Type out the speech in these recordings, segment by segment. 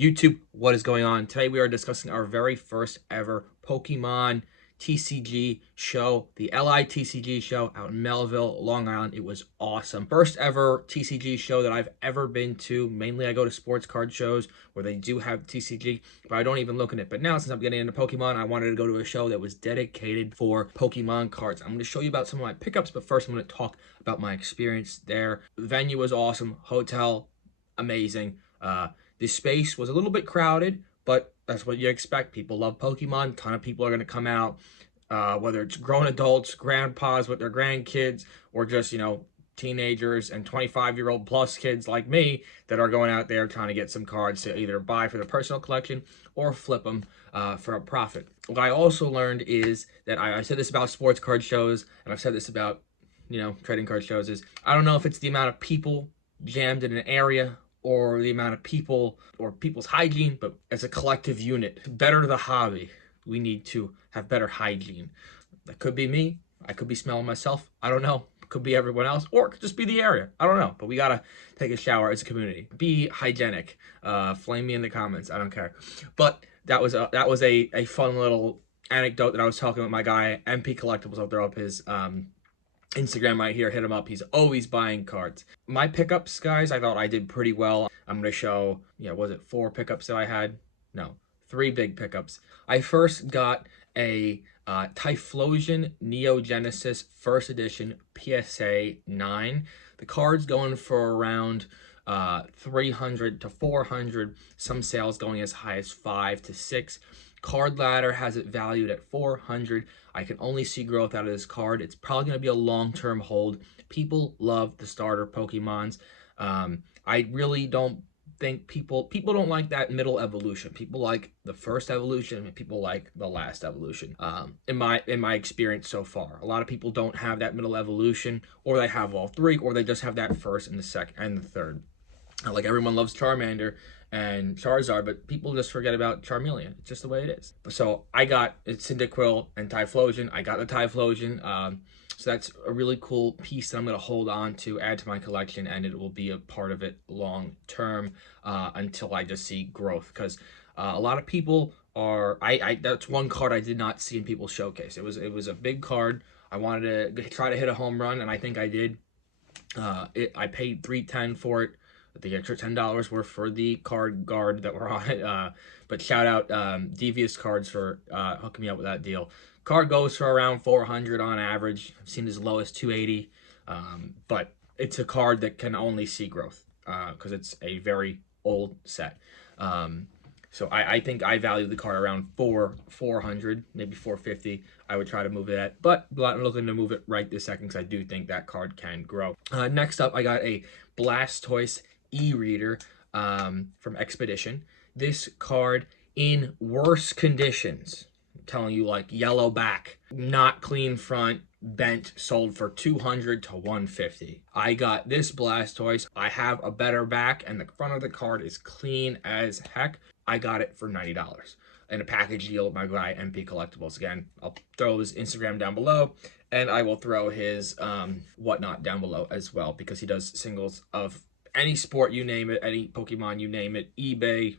YouTube, what is going on? Today we are discussing our very first ever Pokemon TCG show, the LI TCG show out in Melville, Long Island. It was awesome. First ever TCG show that I've ever been to. Mainly I go to sports card shows where they do have TCG, but I don't even look at it. But now since I'm getting into Pokemon, I wanted to go to a show that was dedicated for Pokemon cards. I'm going to show you about some of my pickups, but first I'm going to talk about my experience there. The venue was awesome. Hotel, amazing. The space was a little bit crowded, but that's what you expect. People love Pokemon. A ton of people are going to come out, whether it's grown adults, grandpas with their grandkids, or just, teenagers and 25-year-old plus kids like me that are going out there trying to get some cards to either buy for their personal collection or flip them for a profit. What I also learned is that I said this about sports card shows, and I've said this about, trading card shows, is I don't know if it's the amount of people jammed in an area or the amount of people or people's hygiene, but as a collective unit, to better the hobby, we need to have better hygiene. That could be me. I could be smelling myself. I don't know. It could be everyone else, or it could just be the area. I don't know. But we gotta take a shower as a community. Be hygienic. Flame me in the comments. I don't care. But that was a fun little anecdote that I was talking with my guy MP Collectibles. I'll throw up his Instagram right here, hit him up. He's always buying cards. My pickups, guys, I thought I did pretty well. I'm going to show, was it 4 pickups that I had? No, 3 big pickups. I first got a Typhlosion Neo Genesis First Edition PSA 9. The card's going for around 300 to 400. Some sales going as high as 5 to 6. Card Ladder has it valued at 400. I can only see growth out of this card. It's probably going to be a long-term hold. People love the starter Pokemons. I really don't think people don't like that middle evolution. People like the first evolution, and people like the last evolution. In my experience so far, a lot of people don't have that middle evolution, or they have all 3, or they just have that first and the second and the third. Like everyone loves Charmander and Charizard, but people just forget about Charmeleon. It's just the way it is. So I got Cyndaquil and Typhlosion. I got the Typhlosion. So that's a really cool piece that I'm going to hold on to, add to my collection, and it will be a part of it long term until I just see growth. Because a lot of people are, that's one card I did not see in people's showcase. It was a big card. I wanted to try to hit a home run, and I think I did. I paid $310 for it. The extra $10 were for the card guard that were on it. But shout out Devious Cards for hooking me up with that deal. Card goes for around 400 on average. I've seen as low as 280. But it's a card that can only see growth because it's a very old set. So I think I value the card around 400, maybe 450. I would try to move it at, but I'm looking to move it right this second because I do think that card can grow. Next up, I got a Blastoise e-reader from Expedition. This card in worse conditions, I'm telling you, like yellow back, not clean front, bent, sold for 200 to 150. I got this Blastoise. I have a better back, and the front of the card is clean as heck. I got it for $90 in a package deal with my guy MP Collectibles. Again, I'll throw his Instagram down below, and I will throw his whatnot down below as well, because he does singles of any sport, you name it, any Pokemon, you name it, eBay,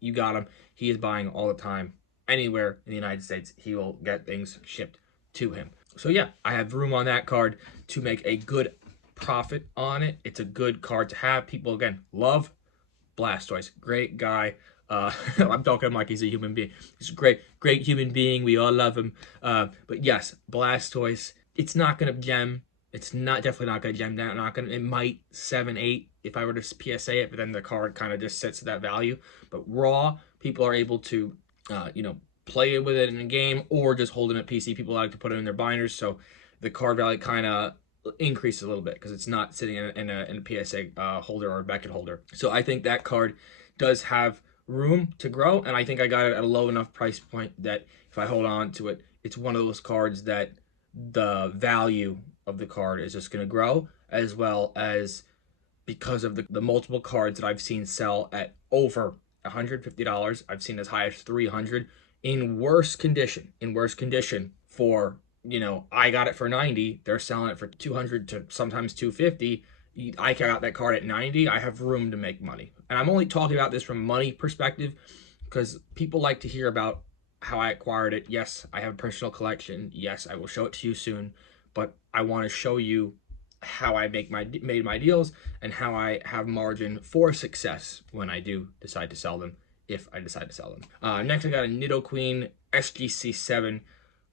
you got him. He is buying all the time. Anywhere in the United States, he will get things shipped to him. So yeah, I have room on that card to make a good profit on it. It's a good card to have. People, again, love Blastoise. Great guy. I'm talking like he's a human being. He's a great human being. We all love him. But yes, Blastoise, it's not going to gem. It's definitely not going to gem down. It might 7, 8 if I were to PSA it, but then the card kind of just sits at that value. But raw, people are able to, play with it in a game or just hold it at PC. People like to put it in their binders, so the card value kind of increases a little bit because it's not sitting in a PSA holder or a Beckett holder. So I think that card does have room to grow, and I think I got it at a low enough price point that if I hold on to it, it's one of those cards that the value of the card is just going to grow, as well as because of the multiple cards that I've seen sell at over $150. I've seen as high as 300 in worse condition. For, I got it for 90, they're selling it for 200 to sometimes 250. I got that card at 90. I have room to make money. And I'm only talking about this from money perspective because people like to hear about how I acquired it. Yes, I have a personal collection. Yes, I will show it to you soon. But I want to show you how I made my deals and how I have margin for success when I do decide to sell them, if I decide to sell them. Next, I got a Nidoqueen SGC7.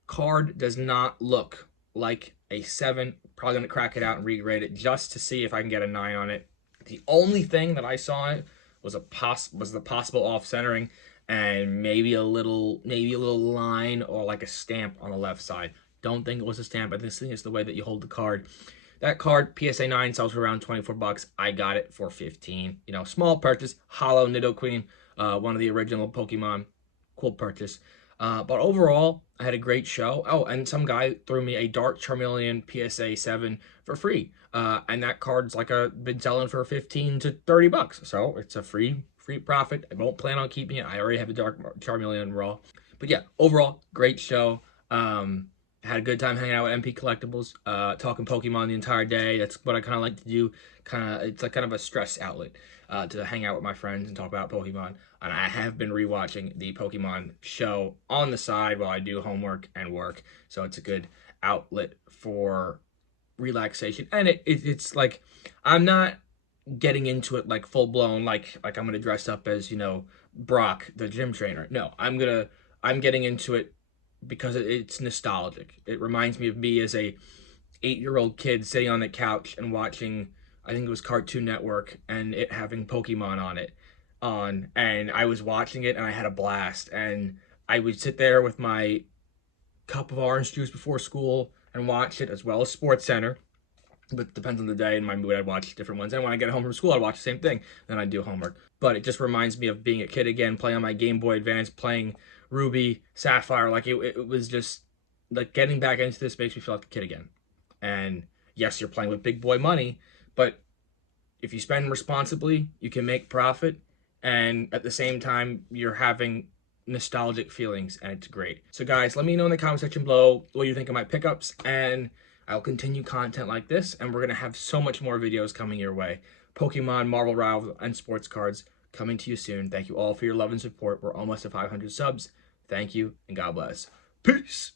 Card does not look like a 7. Probably going to crack it out and regrade it just to see if I can get a 9 on it. The only thing that I saw it was the possible off centering and maybe a little line or like a stamp on the left side. Don't think it was a stamp, but this thing is the way that you hold the card. That card, PSA 9, sells for around 24 bucks. I got it for 15. You know, small purchase. Hollow Nidoqueen, one of the original Pokemon. Cool purchase. But overall, I had a great show. Oh, and some guy threw me a Dark Charmeleon PSA 7 for free. And that card's like been selling for 15 to 30 bucks. So it's a free profit. I won't plan on keeping it. I already have the Dark Charmeleon raw. But yeah, overall, great show. Had a good time hanging out with MP Collectibles, talking Pokemon the entire day. That's what I kind of like to do. It's like kind of a stress outlet to hang out with my friends and talk about Pokemon. And I have been rewatching the Pokemon show on the side while I do homework and work. So it's a good outlet for relaxation. And it's like I'm not getting into it like full blown like I'm gonna dress up as, you know, Brock the gym trainer. No, I'm getting into it because it's nostalgic. It reminds me of me as a 8-year-old kid sitting on the couch and watching, I think it was Cartoon Network, and it having Pokemon and I was watching it and I had a blast. And I would sit there with my cup of orange juice before school and watch it, as well as Sports Center. But it depends on the day and my mood. I'd watch different ones. And when I get home from school, I'd watch the same thing. Then I'd do homework. But it just reminds me of being a kid again, playing on my Game Boy Advance, playing Ruby, Sapphire. Like it was just like getting back into this makes me feel like a kid again. And yes, you're playing with big boy money, but if you spend responsibly, you can make profit. And at the same time, you're having nostalgic feelings, and it's great. So guys, let me know in the comment section below what you think of my pickups, and I'll continue content like this, and we're going to have so much more videos coming your way. Pokemon, Marvel Rivals, and sports cards coming to you soon. Thank you all for your love and support. We're almost at 500 subs. Thank you, and God bless. Peace!